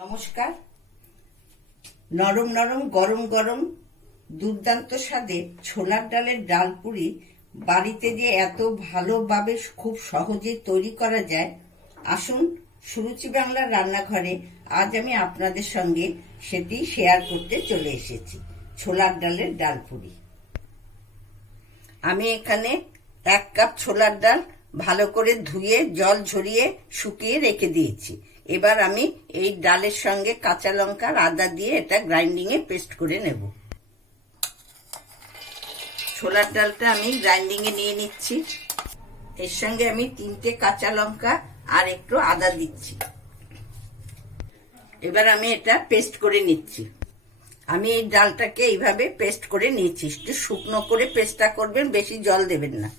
নমস্কার। নরম নরম গরম গরম দুর্দান্ত স্বাদের ছোলার ডালের ডাল পুরি বাড়িতে যে এত ভালোভাবে খুব সহজে তৈরি করা যায়, আসুন সুরুচি বাংলার রান্নাঘরে আজ আমি আপনাদের সঙ্গে সেটি শেয়ার করতে চলে এসেছি। ছোলার ডালের ডাল পুরি। আমি এখানে 1 কাপ ছোলার ডাল ভালো করে ধুয়ে জল ঝরিয়ে শুকিয়ে রেখে দিয়েছি। এবার আমি এই ডালের সঙ্গে কাঁচা লঙ্কা আর আদা দিয়ে এটা গ্রাইন্ডিংয়ে পেস্ট করে নেব। ছোলার ডালটা আমি গ্রাইন্ডিংয়ে নিয়ে নিচ্ছি। এর সঙ্গে আমি 3টে কাঁচা লঙ্কা আর একটু আদা দিচ্ছি। এবার আমি এটা পেস্ট করে নিচ্ছি। আমি এই ডালটাকে এইভাবে পেস্ট করে নিয়েছি। একটু শুকনো করে পেস্টটা করবেন, বেশি জল দেবেন না।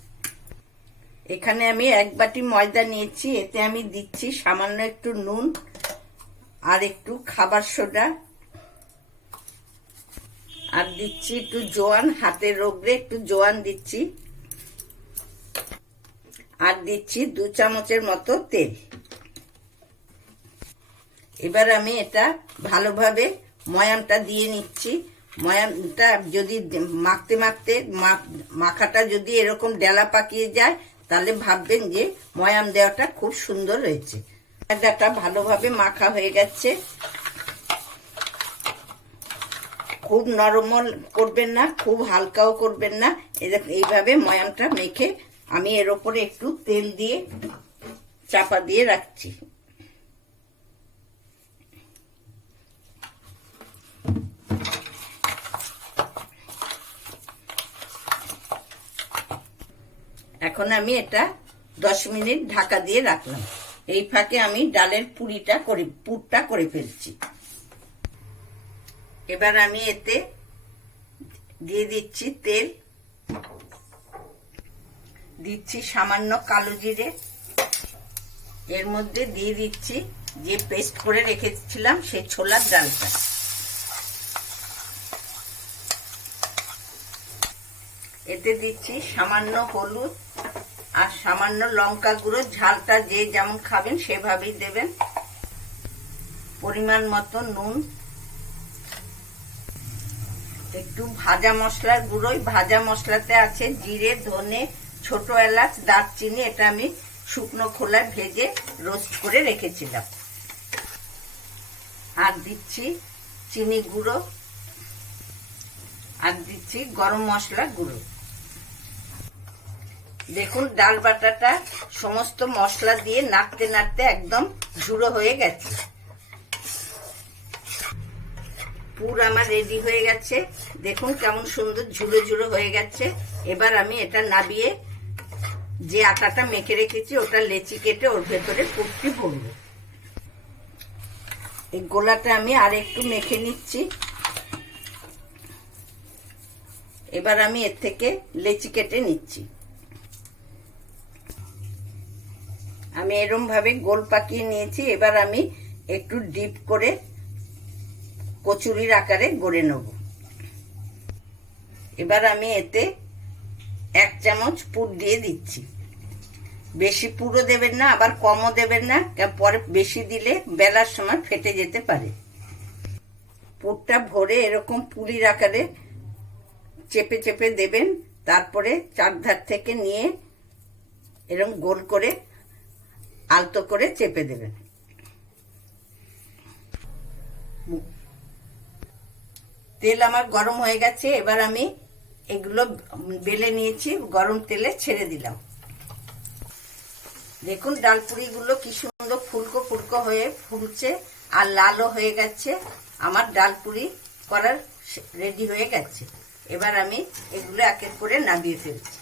এখানে আমি 1 বাটি ময়দা নিয়েছি। এতে আমি দিচ্ছি সামান্য একটু নুন আর একটু খাবার সোডা, আর দিচ্ছি একটু জোয়ান, হাতের রগড়ে একটু জোয়ান দিচ্ছি, আর দিচ্ছি 2 চামচের মতো তেল। এবার আমি এটা ভালোভাবে ময়ামটা দিয়ে নিচ্ছি। ময়ামটা যদি মাখতে মাখতে মাখাটা যদি এরকম ডেলা পাকিয়ে যায়, তাহলে ভাববেন যে ময়াম দেওয়াটা খুব সুন্দর হয়েছে। ময়দাটা ভালোভাবে মাখা হয়ে গেছে। খুব নরম করবেন না, খুব হালকাও করবেন না। এইভাবে ময়ামটা মেখে আমি এর উপরে একটু তেল দিয়ে চাপা দিয়ে রাখছি। এখন আমি এটা 10 মিনিট ঢাকা দিয়ে রাখলাম। এই ফাঁকে আমি ডালের পুরটা করে ফেলছি। এবার আমি এতে দিয়ে দিচ্ছি তেল, দিচ্ছি সামান্য কালো জিরে, এর মধ্যে দিয়ে দিচ্ছি যে পেস্ট করে রেখেছিলাম সেই ছোলার ডালটা। এতে দিচ্ছি সামান্য হলুদ আর সামান্য লঙ্কা গুঁড়ো। ঝালটা যে যেমন খাবেন সেভাবেই দেবেন। পরিমাণ মতো নুন, একটু ভাজা মশলার গুঁড়োই। ভাজা মশলাতে আছে জিরে, ধনে, ছোট এলাচ, দারচিনি। এটা আমি শুকনো খোলায় ভেজে রোস্ট করে রেখেছিলাম। আর দিচ্ছি চিনি গুঁড়ো, আর দিচ্ছি গরম মশলা গুঁড়ো। দেখুন ডাল বাটাটা সমস্ত মশলা দিয়ে নাড়তে নাড়তে একদম ঝুড়ো হয়ে গেছে। পুর আমার রেডি হয়ে গেছে। দেখুন কেমন সুন্দর ঝুড়ো ঝুড়ো হয়ে গেছে। এবার আমি এটা নাবিয়ে যে আটাটা মেখে রেখেছি ওটা লেচি কেটে ওর ভেতরে পুরটি ভরব। এই গোলাটা আমি আর একটু মেখে নিচ্ছি। এবার আমি এর থেকে লেচি কেটে নিচ্ছি। আমি এরকম ভাবে গোল পাকিয়ে নিয়েছি। এবার আমি একটু ডিপ করে কচুরির আকারে গড়ে নেব। এবার আমি এতে 1 চামচ পুর দিয়ে দিচ্ছি। বেশি পুরও দেবেন না, আবার কমও দেবেন না, পরে বেশি দিলে বেলার সময় ফেটে যেতে পারে। পুরটা ভরে এরকম পুরির আকারে চেপে চেপে দেবেন। তারপরে চারধার থেকে নিয়ে এরকম গোল করে আলতো করে চেপে দেবেন। তেল আমার গরম হয়ে গেছে। এবার আমি এগুলো বেলে নিয়েছি, গরম তেলে ছেড়ে দিলাম। দেখুন ডালপুরিগুলো কি সুন্দর ফুলকো ফুলকো হয়ে ফুলছে আর লালও হয়ে গেছে। আমার ডালপুরি করার রেডি হয়ে গেছে। এবার আমি এগুলো এক এক করে নামিয়ে ফেলছি।